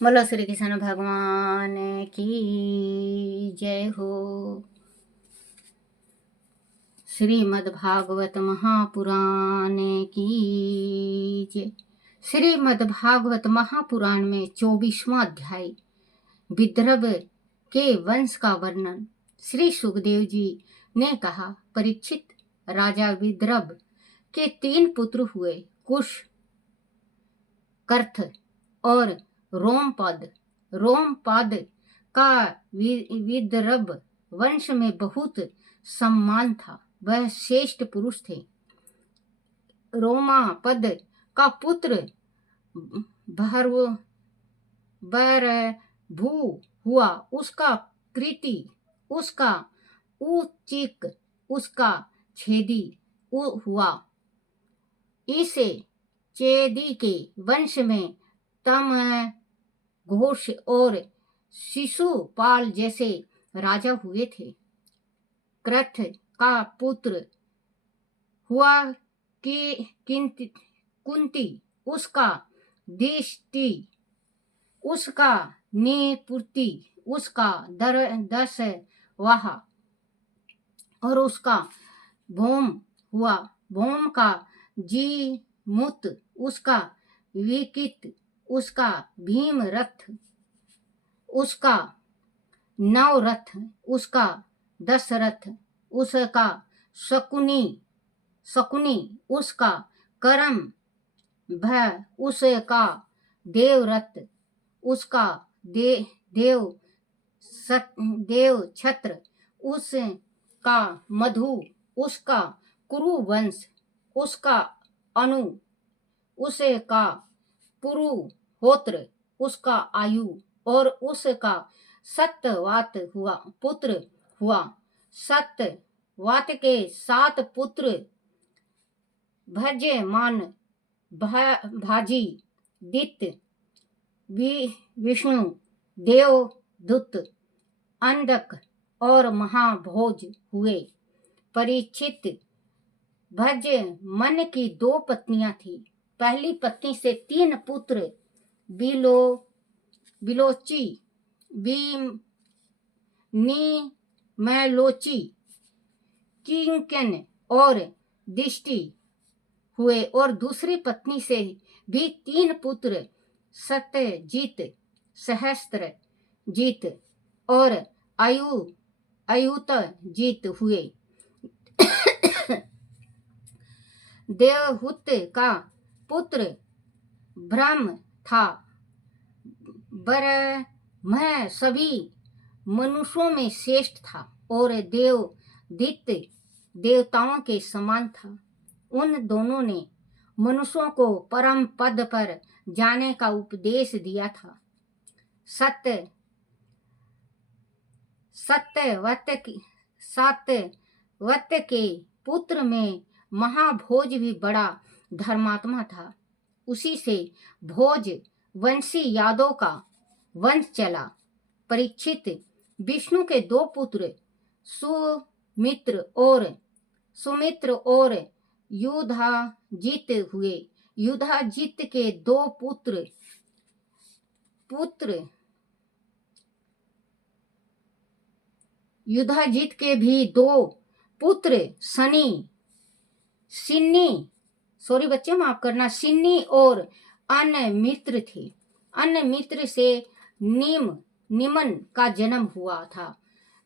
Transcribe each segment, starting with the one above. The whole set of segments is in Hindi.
बोलो श्री कृष्ण भगवान की जय हो। श्रीमद्भागवत महापुराण की जय। श्रीमद्भागवत महापुराण में 24वां अध्याय विदर्भ के वंश का वर्णन। श्री सुखदेव जी ने कहा, परीक्षित, राजा विदर्भ के 3 पुत्र हुए, कुश, कर्थ और रोमपद। रोमपद का विदर्भ वंश में बहुत सम्मान था, वह श्रेष्ठ पुरुष थे। रोमापद का पुत्र भरभू हुआ, उसका कृति, उसका उचिक, उसका छेदी हुआ। इसे चेदी के वंश में तम घोष और शिशुपाल जैसे राजा हुए थे। क्रथ का पुत्र हुआ कि कुंती, उसका दिष्टि, उसका निपुति, उसका दशवाह और उसका भौम हुआ। भौम का जीमुत, उसका विकित, उसका भीमरथ, उसका नवरथ, उसका दशरथ, उसका शकुनी, उसका करम उसका देवरथ, उसका देव छत्र, उसका मधु, उसका कुरुवंश, उसका अनु, उसका पुरुहोत्र, उसका आयु और उसका सत्यवात हुआ पुत्र हुआ। सत्यवात के 7 पुत्र भज्यमान, भाजी, दित्य, विष्णु, देवदूत, अंधक और महाभोज हुए। परीक्षित, भज्यमन की 2 पत्नियां थी। पहली पत्नी से 3 पुत्र, बिलोची, मैलोची, किंकन और दिष्टि हुए और दूसरी पत्नी से भी 3 पुत्र, सत्यजीत, सहस्त्रजीत और अयुतजीत हुए। देवहूत का पुत्र ब्रह्म था। ब्रह्म सभी मनुष्यों में श्रेष्ठ था और देवदित्य देवताओं के समान था। उन दोनों ने मनुष्यों को परम पद पर जाने का उपदेश दिया था। सत्यवत के पुत्र में महाभोज भी बड़ा धर्मात्मा था। उसी से भोज वंशी यादव का वंश चला। परीक्षित, विष्णु के 2 पुत्र सुमित्र और युधाजित हुए। युधाजित के 2 पुत्र युधाजित के भी 2 पुत्र सिन्नी और अन्यमित्र थे। अन्यमित्र से निमन का जन्म हुआ था।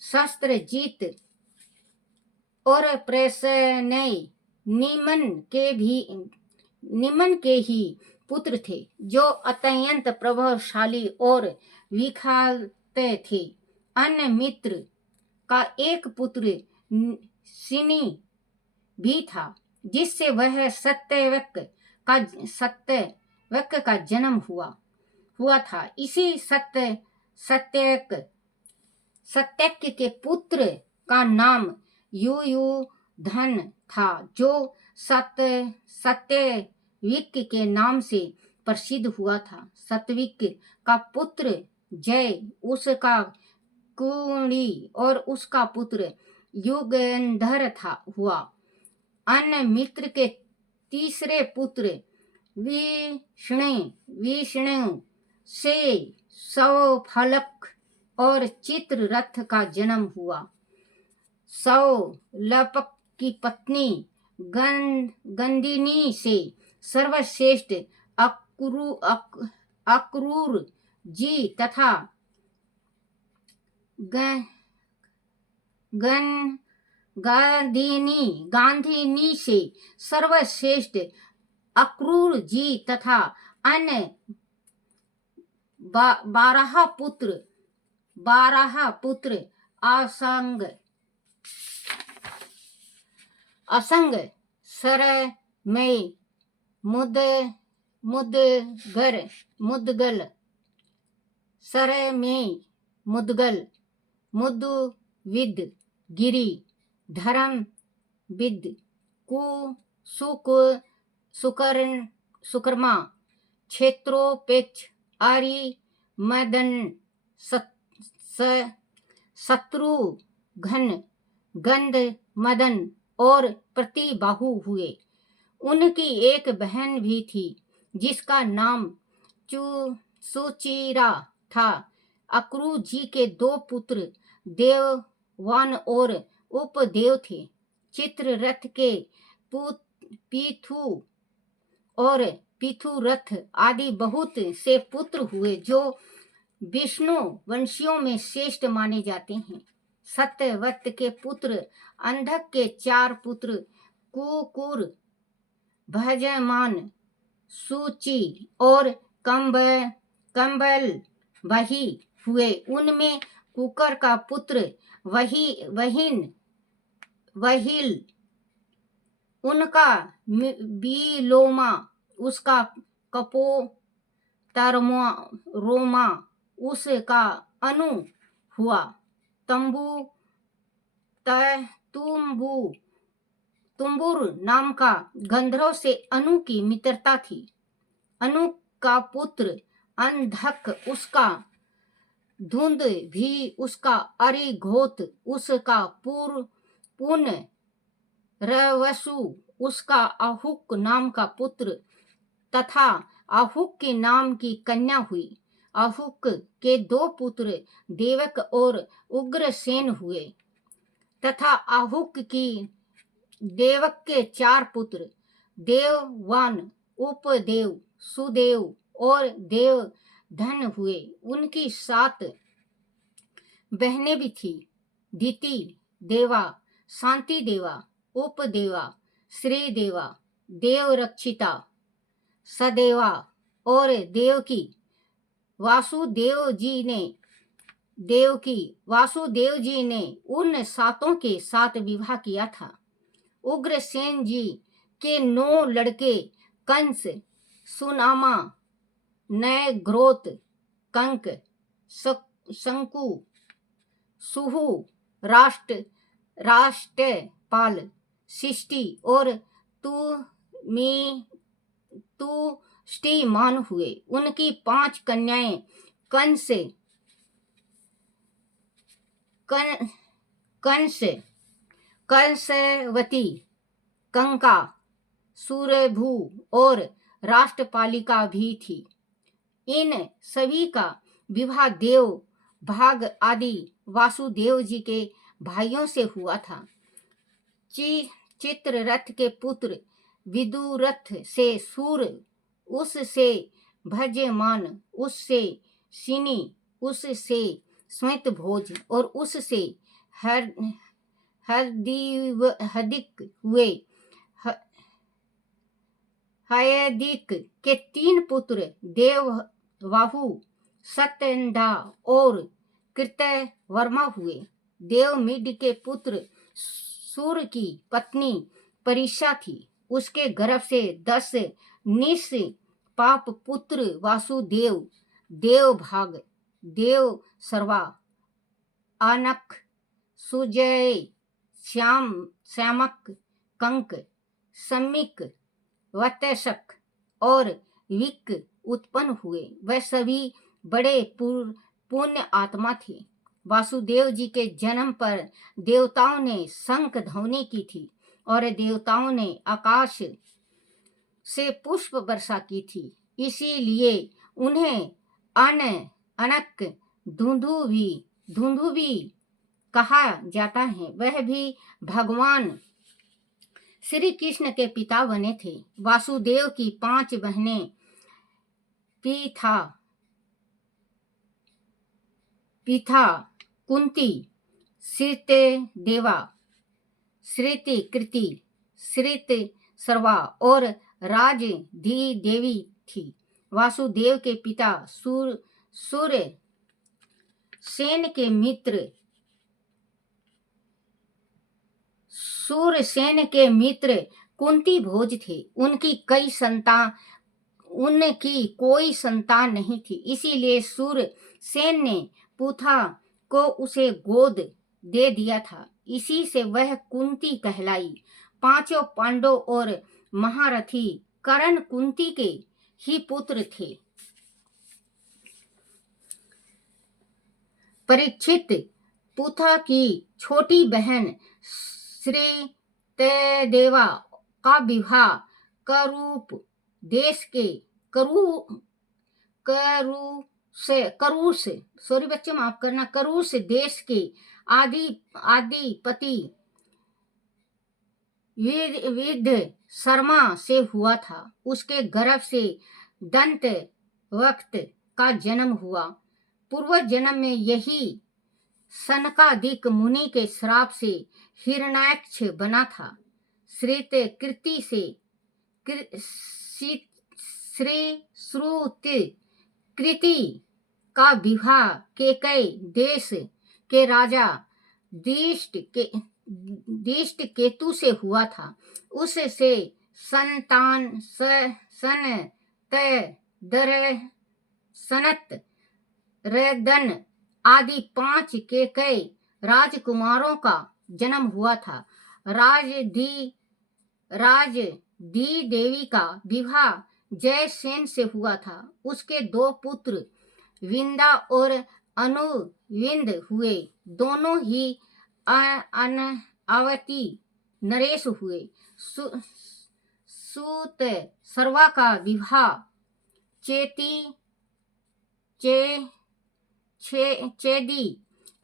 शस्त्रजीत और प्रसन्नय निमन के ही पुत्र थे, जो अत्यंत प्रभावशाली और विख्यात थे। अन्यमित्र का एक पुत्र सिनी भी था, जिससे वह सत्यवक का जन्म हुआ था। इसी सत्यक के पुत्र का नाम युयुधन था, जो सत्यविक के नाम से प्रसिद्ध हुआ था। सत्यविक का पुत्र जय, उसका कुंडी और उसका पुत्र युगंधर हुआ। अन्य मित्र के तीसरे पुत्र विष्णु से 100 फलक और चित्र रथ का जन्म हुआ। 100 लपक की पत्नी गंदिनी से सर्वश्रेष्ठ अक्रूर जी तथा गांधिनी से सर्वश्रेष्ठ अक्रूर जी तथा अन्य 12 पुत्र असंग सरमय मुदगल सरमय मुदगल मुदविद गिरी धर्मविद सुकर्मा क्षेत्रोपेक्ष आर्य मदन शत्रुघ्न गंध मदन और प्रतिबाहु हुए। उनकी एक बहन भी थी जिसका नाम सुचिरा था। अक्रूर जी के 2 पुत्र देववान और उपदेव थे। चित्ररथ के पीथु और पीथुरथ आदि बहुत से पुत्र हुए जो विष्णु वंशियों में श्रेष्ठ माने जाते हैं। सत्यवत के पुत्र अंधक के 4 पुत्र कुकुर भजमान सूची और कंबल वही हुए। उनमें कुकर का पुत्र वहील उनका बिलोमा उसका कपोतरोमा उसका अनु हुआ। तुम्बुर नाम का गंधर्व से अनु की मित्रता थी। अनु का पुत्र अंधक उसका धुंध भी उसका अरिघोत उसका पुण्य रवसु उसका आहुक नाम का पुत्र तथा आहुक के नाम की कन्या हुई। आहुक के 2 पुत्र देवक और उग्रसेन हुए तथा आहुक की देवक के 4 पुत्र देववान उपदेव सुदेव और देवधन हुए। उनकी 7 बहनें भी थी। दिति देवा, शांति देवा, उपदेवा, श्रीदेवा, देवरक्षिता, सदेवा और देवकी। वासुदेव जी ने उन 7 के साथ विवाह किया था। उग्रसेन जी के 9 लड़के कंस, सुनामा, नयग्रोत, कंक, शंकु, सुहु, राष्ट्रपाल, शिष्टि और तुष्टिमान हुए। उनकी 5 कन्याएं कंसवती, कंका, सुरभु और राष्ट्रपालिका भी थी। इन सभी का विवाह देव भाग आदि वासुदेव जी के भाइयों से हुआ था। चित्ररथ के पुत्र विदुरथ से सूर, उससे भजमान, उससे सिनी, उससे श्वेतभोज और उससे हदिक हुए। हयदिक के 3 पुत्र देवबाहु, सत्यंधा और कृतवर्मा हुए। देवमिड के पुत्र सूर की पत्नी परीक्षा थी। उसके गर्भ से 10 निष्पाप पुत्र वासुदेव, देवभाग, देवसर्वा, आनक, सुजय, श्यामक, कंक, सम्मिक, वतशक और विक उत्पन्न हुए। वह सभी बड़े पुण्य आत्मा थे। वासुदेव जी के जन्म पर देवताओं ने शंख ध्वनि की थी और देवताओं ने आकाश से पुष्प वर्षा की थी। इसीलिए उन्हें अन अनक धुंधु भी कहा जाता है, वह भी भगवान श्री कृष्ण के पिता बने थे। वासुदेव की 5 बहनें पीथा, कुंती, देवा, श्रुति कृति, श्रुत सर्वा और राजधी देवी थी। वासुदेव के पिता सूरसेन के मित्र कुंती भोज थे। उनकी कोई संतान नहीं थी, इसीलिए सूरसेन ने पूथा को उसे गोद दे दिया था। इसी से वह कुंती कहलाई। 5 पांडव और महारथी कर्ण कुंती के ही पुत्र थे। परीक्षित पूथा की छोटी बहन श्रीदेवा का विवाह करूस देश के आदिपति विद शर्मा से हुआ था। उसके गर्भ से दंत वक्त का जन्म हुआ। पूर्व जन्म में यही सनकादिक मुनि के श्राप से हिरण्याक्ष बना था। कृति का विवाह केकई देश के राजा दृष्ट केतु से हुआ था। उससे संतान सनत रदन आदि 5 केकई राजकुमारों का जन्म हुआ था। राजदी देवी का विवाह जयसेन से हुआ था। उसके 2 पुत्र विंदा और अनुविंद हुए। दोनों ही अनवती नरेश हुए। सूत सर्वा का विवाह चेदी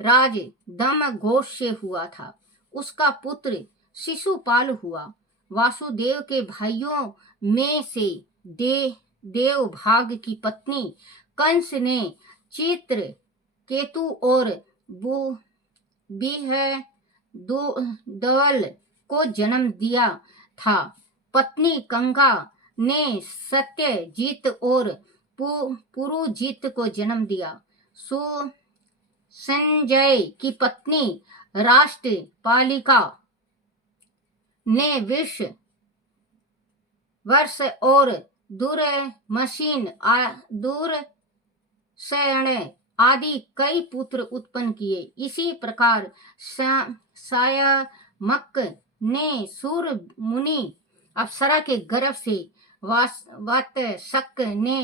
राज दम घोष से हुआ था। उसका पुत्र शिशुपाल हुआ। वासुदेव के भाइयों में से देवभाग की पत्नी कंस ने चित्र केतु और बिहदवल को जन्म दिया था। पत्नी गंगा ने सत्यजीत और पुरुजीत को जन्म दिया। संजय की पत्नी राष्ट्रपालिका ने वर्ष और दूरसैन आदि कई पुत्र उत्पन्न किए। इसी प्रकार सायमक ने सूर्य मुनि अप्सरा के गर्भ से, वातशक ने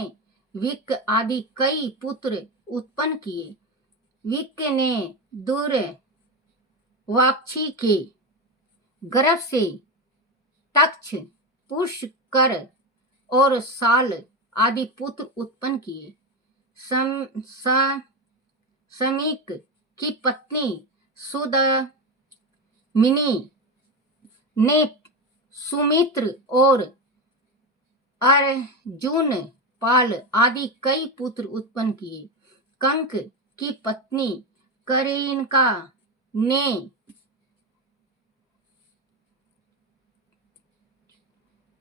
विक आदि कई पुत्र उत्पन्न किए। विक ने दूरवाक्षी के गर्भ से तक्ष, पुष्कर और साल आदि पुत्र उत्पन्न किए। समीक की पत्नी सुदामिनी ने सुमित्र और अर्जुन पाल आदि कई पुत्र उत्पन्न किए। कंक की पत्नी करेनिका ने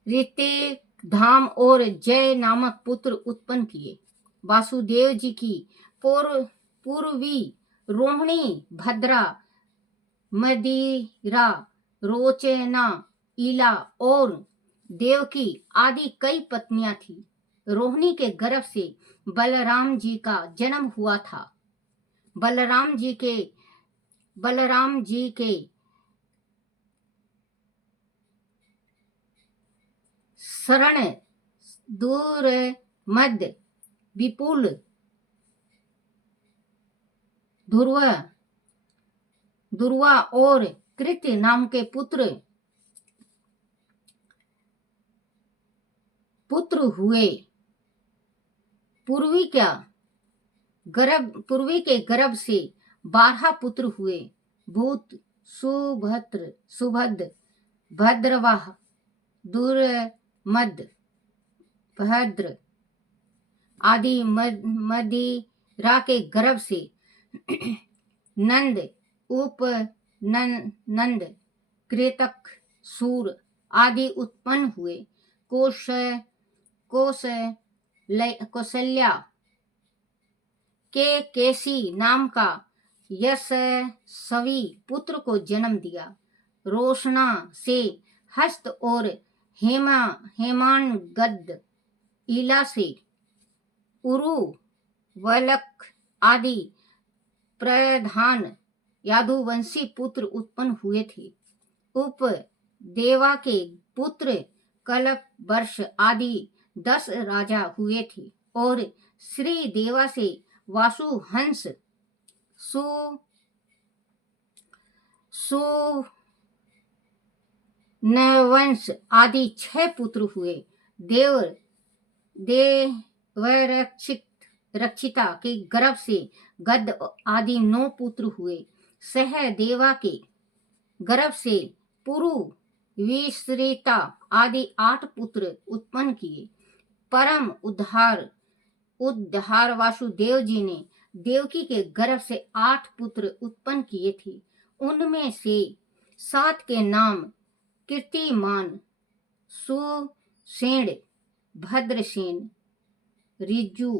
ऋतिधाम और जय नामक पुत्र उत्पन्न किए। वासुदेव जी की पूर्वी रोहिणी, भद्रा, मदिरा, रोचना, इला और देवकी आदि कई पत्नियां थी। रोहिणी के गर्भ से बलराम जी का जन्म हुआ था। बलराम जी के शरण दूर मध्य विपुल ध्रुवा और कृत नाम के पुत्र हुए। पूर्वी क्या पृथ्वी के गर्भ से 12 पुत्र हुए। भूत, सुभद्र, भद्रवाह, दुर्मद, भद्र आदि मदिरा के गर्भ से नंद, उपनंद, कृतक, सूर आदि उत्पन्न हुए। कौशल्या के केसी नाम का यशस्वी पुत्र को जन्म दिया। रोशना से हस्त और हेमानगद, ईला से उरु, वलक आदि प्रधान यादुवंशी पुत्र उत्पन्न हुए थे। उपदेवा के पुत्र कल्प वर्ष आदि 10 राजा हुए थे और श्री देवा से वासु, हंस, सुनवंश आदि 6 पुत्र हुए। रक्षिता के गर्भ से गद आदि 9 पुत्र हुए। सहदेवा के गर्भ से पुरु, विश्रिता आदि 8 पुत्र उत्पन्न किए। परम उद्धार वासुदेव जी ने देवकी के गर्भ से 8 पुत्र उत्पन्न किए थे। उनमें से 7 के नाम कीर्तिमान, सुसेन, भद्रसेन, ऋषु,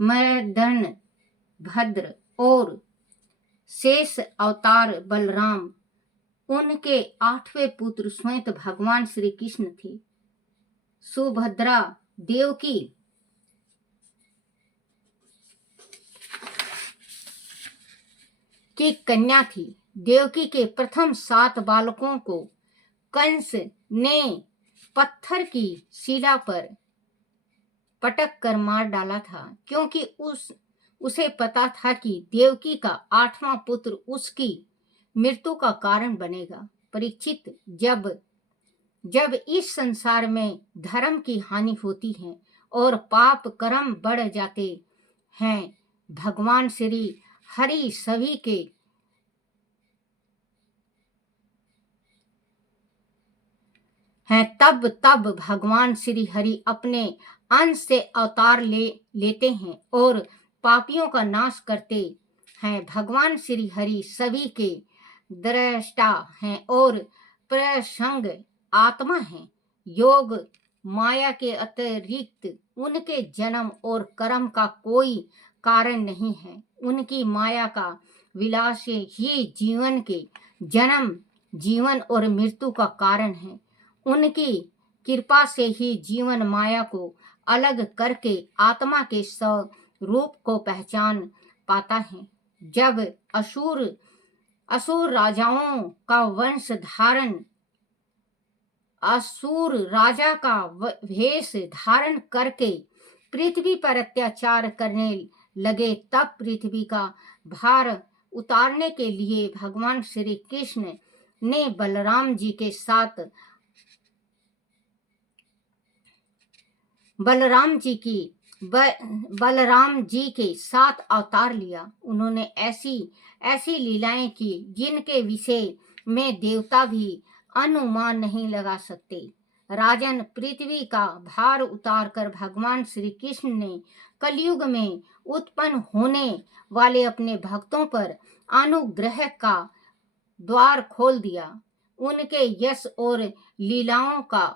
संमर्दन, भद्र और शेष अवतार बलराम। उनके 8वें पुत्र स्वयं भगवान श्री कृष्ण थे। सुभद्रा देवकी की कन्या थी। देवकी के प्रथम 7 बालकों को कंस ने पत्थर की शिला पर पटक कर मार डाला था, क्योंकि उसे पता था कि देवकी का 8वां पुत्र उसकी मृत्यु का कारण बनेगा। परीक्षित, जब इस संसार में धर्म की हानि होती है और पाप कर्म बढ़ जाते हैं, भगवान श्री हरि सभी के हैं, तब भगवान श्री हरि अपने अंश से अवतार लेते हैं और पापियों का नाश करते हैं। भगवान श्री हरि सभी के दृष्टा हैं और प्रसंग आत्मा हैं। योग माया के अतिरिक्त उनके जन्म और कर्म का कोई कारण नहीं है। उनकी माया का विलास ही जीवन के जन्म, जीवन और मृत्यु का कारण है। उनकी कृपा से ही जीवन माया को अलग करके आत्मा के स्वरूप को पहचान पाता है। जब असुर राजाओं का वंश धारण, असुर राजा का वेश धारण करके पृथ्वी पर अत्याचार करने लगे, तब पृथ्वी का भार उतारने के लिए भगवान श्री कृष्ण ने बलराम जी के 7 अवतार लिया। उन्होंने ऐसी लीलाएं की जिनके विषय में देवता भी अनुमान नहीं लगा सकते। राजन, पृथ्वी का भार उतारकर भगवान श्री कृष्ण ने कलयुग में उत्पन्न होने वाले अपने भक्तों पर अनुग्रह का द्वार खोल दिया। उनके यश और लीलाओं का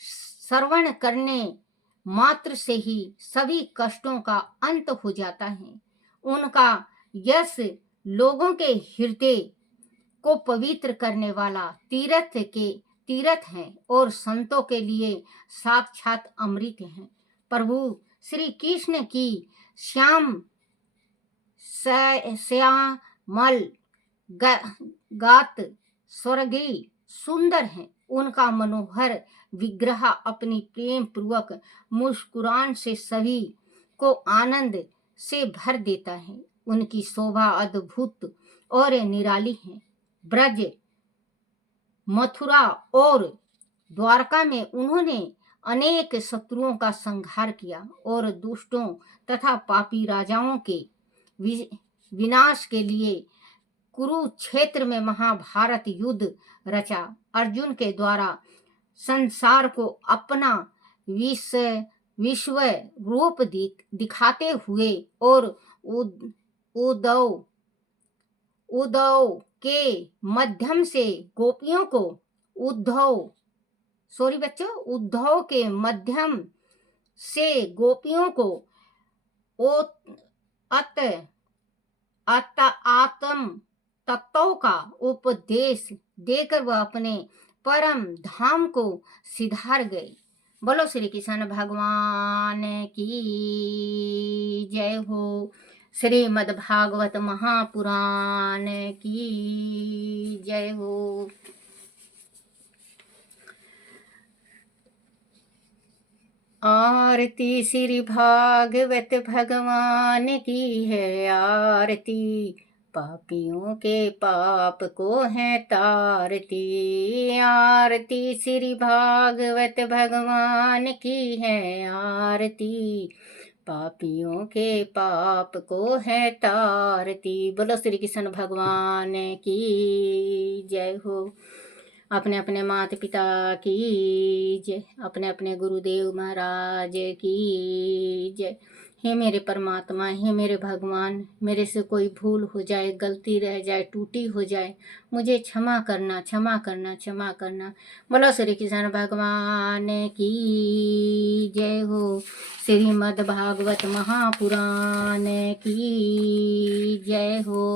श्रवण करने मात्र से ही सभी कष्टों का अंत हो जाता है। उनका यश लोगों के हृदय को पवित्र करने वाला तीर्थ है और संतों के लिए साक्षात अमृत है। प्रभु श्री कृष्ण की श्यामल गात स्वर्गीय सुंदर है। उनका मनोहर विग्रह अपनी प्रेम पूर्वक मुस्कुरान से सभी को आनंद से भर देता है। उनकी शोभा अद्भुत और निराली है। ब्रज, मथुरा और द्वारका में उन्होंने अनेक शत्रुओं का संहार किया और दुष्टों तथा पापी राजाओं के विनाश के लिए कुरुक्षेत्र में महाभारत युद्ध रचा। अर्जुन के द्वारा संसार को अपना विश्व रूप दिखाते हुए और उद्धव के माध्यम से गोपियों को उद्धव के माध्यम से गोपियों को आत्म तत्वों का उपदेश देकर वह अपने परम धाम को सिधार गए। बोलो श्री कृष्ण भगवान की जय हो। श्रीमद् भागवत महापुराण की जय हो। आरती श्री भागवत भगवान की है आरती, पापियों के पाप को है तारती। आरती श्री भागवत भगवान की है आरती, पापियों के पाप को है तारती। बोलो श्री कृष्ण भगवान की जय हो। अपने अपने माता पिता की जय, अपने अपने गुरुदेव महाराज की जय। हे मेरे परमात्मा, हे मेरे भगवान, मेरे से कोई भूल हो जाए, गलती रह जाए, टूटी हो जाए, मुझे क्षमा करना, क्षमा करना, क्षमा करना। बोलो श्री कृष्ण भगवान की जय हो। श्रीमद् भागवत महापुराण की जय हो।